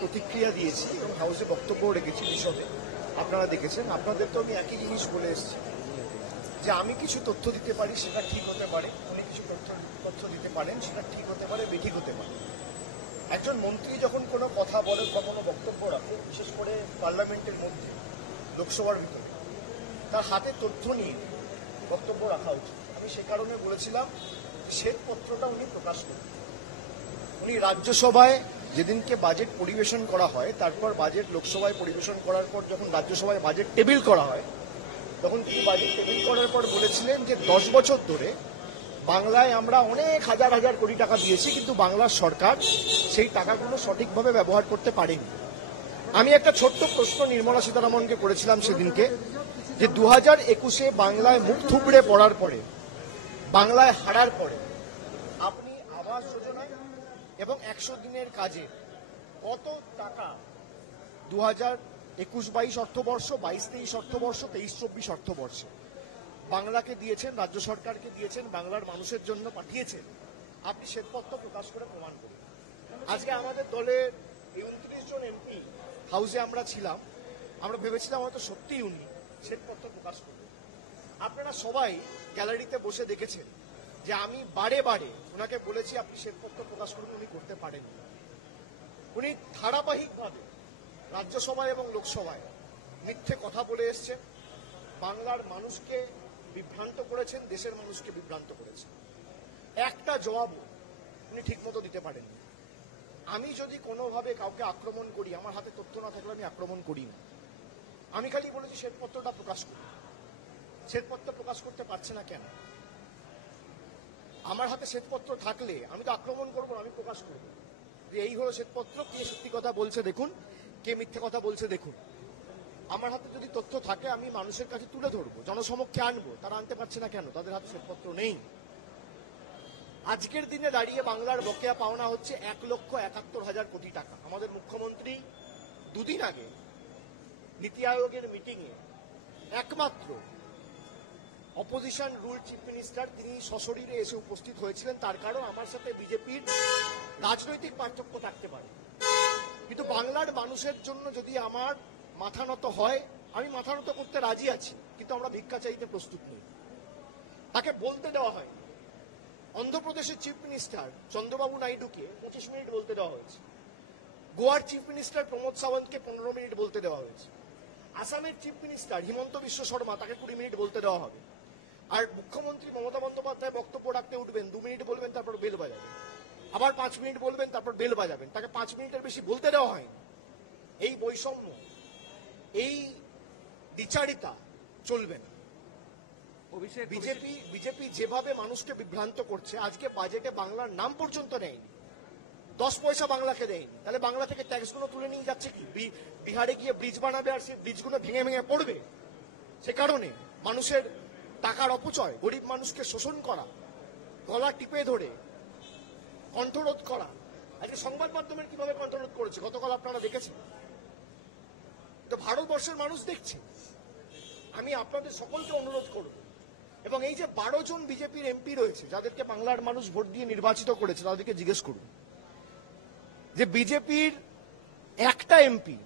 প্রতিক্রিয়া দিয়েছি এবং হাউসে বক্তব্য রেখেছি বিষয়ে আপনারা দেখেছেন। আপনাদের তো আমি একই জিনিস বলে এসেছি যে আমি কিছু তথ্য দিতে পারি, সেটা ঠিক হতে পারে, উনি কিছু তথ্য দিতে পারেন, সেটা ঠিক হতে পারে, বেঠিক হতে পারে। একজন মন্ত্রী যখন কোনো কথা বলেন বা কোনো বক্তব্য রাখেন, বিশেষ করে পার্লামেন্টের মধ্যে, লোকসভার ভিতরে, তার হাতে তথ্য নিয়ে বক্তব্য রাখা উচিত। আমি সে কারণে বলেছিলাম শ্বেতপত্রটা উনি প্রকাশ করেন। উনি রাজ্যসভায় যেদিনকে বাজেট পরিবেশন করা হয়, তারপর বাজেট লোকসভায় পরিবেশন করার পর যখন রাজ্যসভায় বাজেট টেবিল করা হয়, তখন তিনি বাজেট টেবিল করার পর বলেছিলেন যে 10 বছর ধরে বাংলায় আমরা অনেক হাজার হাজার কোটি টাকা দিয়েছি, কিন্তু বাংলার সরকার সেই টাকাগুলো সঠিকভাবে ব্যবহার করতে পারেনি। আমি একটা ছোট্ট প্রশ্ন নির্মলা সীতারামনকে করেছিলাম সেদিনকে, যে 2021-এ বাংলায় মুখ থুবড়ে পড়ার পরে, বাংলায় হারার পরে আপনি আবাস যোজনায় এবং 100 দিনের কাজে কত টাকা 2021-22 অর্থবর্ষ, 22-23 অর্থবর্ষ, 23-24 অর্থবর্ষে বাংলাকে দিয়েছেন, রাজ্য সরকারকে দিয়েছেন, বাংলার মানুষের জন্য পাঠিয়েছেন? আপনি শ্বেতপত্র প্রকাশ করে প্রমাণ করুন। আজকে আমাদের দলের 29 জন এমপি হাউসে আমরা ছিলাম, আমরা ভেবেছিলাম হয়তো সত্যিই উনি শ্বেতপত্র প্রকাশ করবেন। আপনারা সবাই গ্যালারিতে বসে দেখেছেন যে আমি বারে বারে ওনাকে বলেছি আপনি শ্বেতপত্র প্রকাশ করুন, উনি করতে পারেন। উনি ধারাবাহিকভাবে রাজ্যসভায় এবং লোকসভায় মিথ্যে কথা বলে এসছেন, বাংলার মানুষকে বিভ্রান্ত করেছেন, দেশের মানুষকে বিভ্রান্ত করেছেন। একটা জবাবও উনি ঠিকমতো দিতে পারেন। আমি যদি কোনোভাবে কাউকে আক্রমণ করি, আমার হাতে তথ্য না থাকলে আমি আক্রমণ করি না। আমি খালি বলেছি শ্বেতপত্রটা প্রকাশ করি। শ্বেতপত্র প্রকাশ করতে পারছে না কেন? আমার হাতে শ্বেতপত্র থাকলে আমি তো আক্রমণ করবো না, আমি প্রকাশ করবো যে এই হলো শ্বেতপত্র, কে সত্যি কথা বলছে দেখুন, কে মিথ্যে কথা বলছে দেখুন। আমার হাতে যদি তথ্য থাকে আমি মানুষের কাছে তুলে ধরবো, জনসমক্ষে আনবো। তারা আনতে পারছে না কেন? তাদের হাতে শ্বেতপত্র নেই। আজকের দিনে দাঁড়িয়ে বাংলার বকেয়া পাওনা হচ্ছে 1,71,000 কোটি টাকা। আমাদের মুখ্যমন্ত্রী দুদিন আগে নীতি আয়োগের মিটিংয়ে একমাত্র অপোজিশন রুল চিফ মিনিস্টার তিনি সশরীরে এসে উপস্থিত হয়েছিলেন। তার কারণ আমার সাথে বিজেপির রাজনৈতিক পার্থক্য থাকতে পারে, কিন্তু বাংলার মানুষের জন্য যদি আমার মাথা নত হয়, আমি মাথা নত করতে রাজি আছি, কিন্তু আমরা ভিক্ষা চাইতে প্রস্তুত নই। তাকে বলতে দেওয়া হয়। অন্ধ্রপ্রদেশের চিফ মিনিস্টার চন্দ্রবাবু নাইডুকে 25 মিনিট বলতে দেওয়া হয়েছে। গোয়ার চিফ মিনিস্টার প্রমোদ সাওয়ন্তকে 15 মিনিট বলতে দেওয়া হয়েছে। আসামের চিফ মিনিস্টার হিমন্ত বিশ্ব শর্মা, তাকে 20 মিনিট বলতে দেওয়া হবে। আর মুখ্যমন্ত্রী মমতা বন্দ্যোপাধ্যায় বক্তব্য রাখতে উঠবেন, 2 মিনিট বলবেন, তারপর বেল বাজাবেন, আবার 5 মিনিট বলবেন, তারপর বেল বাজাবেন। তাকে 5 মিনিটের বেশি বলতে দেওয়া হয়নি। এই বৈষম্য, এই দ্বিচারিতা চলবে না। বিজেপি যেভাবে মানুষকে বিভ্রান্ত করছে, আজকে বাজেটে বাংলার নাম পর্যন্ত নেয়নি, 10 পয়সা বাংলাকে দেয়নি। তাহলে বাংলা থেকে ট্যাক্সগুলো তুলে নিয়ে যাচ্ছে কি? বিহারে গিয়ে ব্রিজ বানাবে আর সেই ব্রিজগুলো ভেঙে ভেঙে পড়বে। সে কারণে মানুষের টাকার অপচয়, গরিব মানুষকে শোষণ করা, গলা টিপে ধরে কণ্ঠরোধ করা। আজকে সংবাদ মাধ্যমের কিভাবে কণ্ঠরোধ করেছে গতকাল আপনারা দেখেছেন, তো ভারতবর্ষের মানুষ দেখছে। আমি আপনাদের সকলকে অনুরোধ করব, এবং এই যে 12 জন বিজেপির এমপি রয়েছে যাদেরকে বাংলার মানুষ ভোট দিয়ে নির্বাচিত করেছে, তাদেরকে জিজ্ঞেস করুন যে বিজেপির একটা এমপি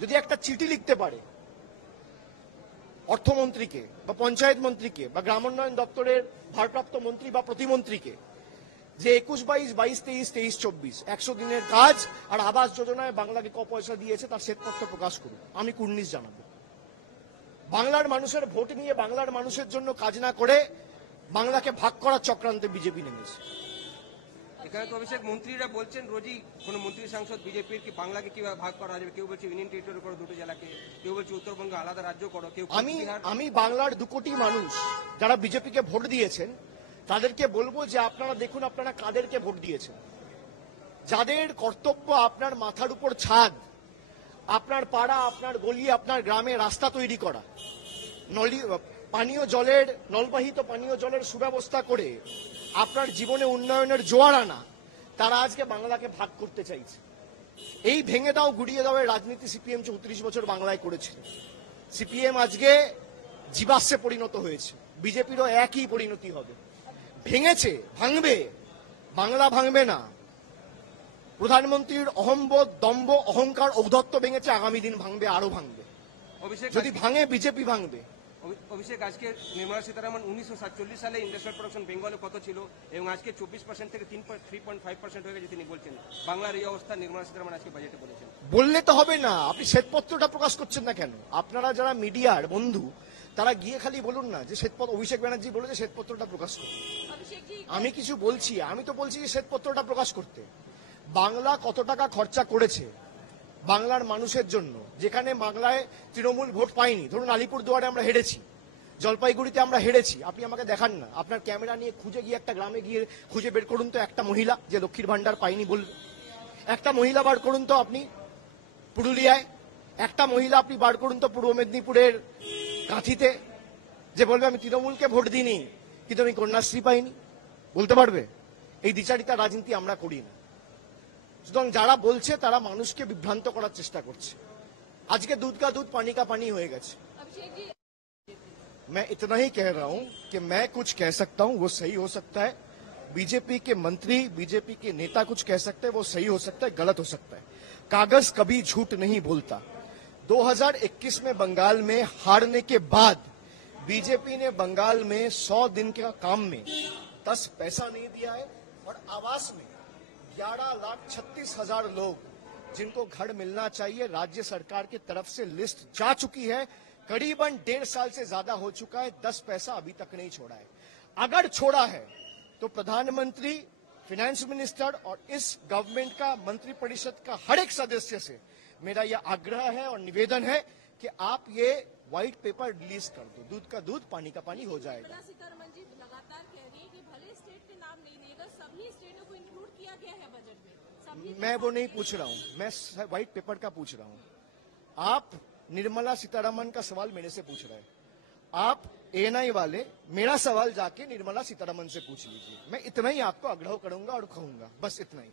যদি একটা চিঠি লিখতে পারে অর্থমন্ত্রীকে বা পঞ্চায়েত মন্ত্রীকে বা গ্রামোন্নয়ন দপ্তরের ভারপ্রাপ্ত মন্ত্রী বা প্রতিমন্ত্রীকে যে 21-22, 22-23, 23-24 100 দিনের কাজ আর আবাস যোজনায় বাংলাকে ক পয়সা দিয়েছে তার শ্বেতপত্র প্রকাশ করুন, আমি কুর্নিশ জানাবো। বাংলার মানুষের ভোট নিয়ে বাংলার মানুষের জন্য কাজ না করে বাংলাকে ভাগ করার চক্রান্তে বিজেপি নেমেছে। এখানে তো অভিষেক মন্ত্রীরা বলছেন রোজই, কোন মন্ত্রী সাংসদ বিজেপির কি বাংলাকে কিভাবে ভাগ করা যাবে। কেউ বলছে ইউনিয়ন টেরিটরি করো 2টি জেলাকে, কেউ বলছে উত্তরবঙ্গে আলাদা রাজ্য করো, কেউ। আমি বাংলার 2 কোটি মানুষ যারা বিজেপিকে ভোট দিয়েছেন তাদেরকে বলবো যে আপনারা দেখুন আপনারা কাদেরকে ভোট দিয়েছেন। যাদের কর্তব্য আপনার মাথার উপর ছাদ, আপনার পাড়া, আপনার গলি, আপনার গ্রামে রাস্তা তৈরি করা, পানীয় জলের, নলবাহিত পানীয় জলের সুব্যবস্থা করে আপনার জীবনে উন্নয়নের জোয়ার আনা, তারা আজকে বাংলাকে ভাগ করতে চাইছে। এই ভেঙে দাও গুড়িয়ে দাও এর রাজনীতি সিপিএম 34 বছর বাংলায় করেছিল। সিপিএম আজকে জীবাশ্মে পরিণত হয়েছে, বিজেপিরও একই পরিণতি হবে। ভেঙেছে, ভাঙবে, বাংলা ভাঙবে না। প্রধানমন্ত্রীর অহম্বোধ, দম্ভ, অহংকার, ঔদ্ধত্য ভেঙেছে, আগামী দিন ভাঙবে, আরো ভাঙবে। অভিষেক যদি ভাঙে বিজেপি ভাঙবে। অভিষেক আজকে নির্মলা সীতারামন 1947 সালে ইন্ডাস্ট্রিয়াল প্রোডাকশন বেঙ্গলে কত ছিল এবং আজকে 24% থেকে 3.5% হয়ে গেছে তিনি বলছেন বাংলার এই অবস্থা নির্মলা সীতারামন আজকে বাজেটে বলেছেন। বললে তো হবে না, আপনি শ্বেতপত্রটা প্রকাশ করছেন না কেন? আপনারা যারা মিডিয়ার বন্ধু তারা গিয়ে খালি বলুন না যে শ্বেতপত্র, অভিষেক ব্যানার্জি বলেছে শ্বেতপত্রটা প্রকাশ করুন। আমি কিছু বলছি, আমি তো বলছি যে শ্বেতপত্রটা প্রকাশ করতে। বাংলা কত টাকা খরচা করেছে বাংলার মানুষের জন্য, যেখানে বাংলায় তৃণমূল ভোট পায়নি। ধরুন আলিপুরদুয়ারে আমরা হেরেছি, জলপাইগুড়িতে আমরা হেরেছি, আপনি আমাকে দেখান না। আপনার ক্যামেরা নিয়ে খুঁজে গিয়ে একটা গ্রামে গিয়ে খুঁজে বের করুন তো একটা মহিলা যে লক্ষ্মীর ভান্ডার পায়নি বলবে। একটা মহিলা বার করুন তো আপনি পুরুলিয়ায়, একটা মহিলা আপনি বার করুন তো পূর্ব মেদিনীপুরের কাঁথিতে, যে বলবে আমি তৃণমূলকে ভোট দিইনি কিন্তু আমি কন্যাশ্রী পাইনি। বলতে পারবে? এই দ্বিচারিতা রাজনীতি আমরা করি না। সুতরাং যারা বলছে তারা মানুষকে বিভ্রান্ত করার চেষ্টা করছে। আজকে দুধ কা দুধ পানি কা পানি হয়ে গেছে। मैं इतना ही कह रहा हूं कि मैं कुछ कह सकता हूं वो सही हो सकता है, बीजेपी के मंत्री बीजेपी के नेता कुछ कह सकते हैं वो सही हो सकता है, गलत हो सकता है। कागज कभी झूठ नहीं बोलता। 2021 में बंगाल में हारने के बाद बीजेपी ने बंगाल में 100 दिन के काम में 10 पैसा नहीं दिया है और आवास में 11,36,000 लोग जिनको घर मिलना चाहिए राज्य सरकार की तरफ से लिस्ट जा चुकी है। करीबन 1.5 साल से ज्यादा हो चुका है, 10 पैसा अभी तक नहीं छोड़ा है। अगर छोड़ा है तो प्रधानमंत्री, फाइनेंस मिनिस्टर और इस गवर्नमेंट का मंत्री परिषद का हर एक सदस्य से मेरा यह आग्रह है और निवेदन है कि आप ये व्हाइट पेपर रिलीज कर दो। दूध का दूध पानी का पानी हो जाएगा। निर्मला सीतारमण जी लगातार कह रही है कि भले स्टेट के नाम नहीं लेगा, सभी स्टेटों को इंक्लूड किया गया है बजट में। सभी मैं वो नहीं पूछ रहा हूं, मैं व्हाइट पेपर का पूछ रहा हूं। आप निर्मला सीतारमण का सवाल मेरे से पूछ रहे हैं, आप एएनआई वाले मेरा सवाल जाके निर्मला सीतारमण से पूछ लीजिए। मैं इतना ही आपको आग्रह करूंगा और कहूंगा, बस इतना ही।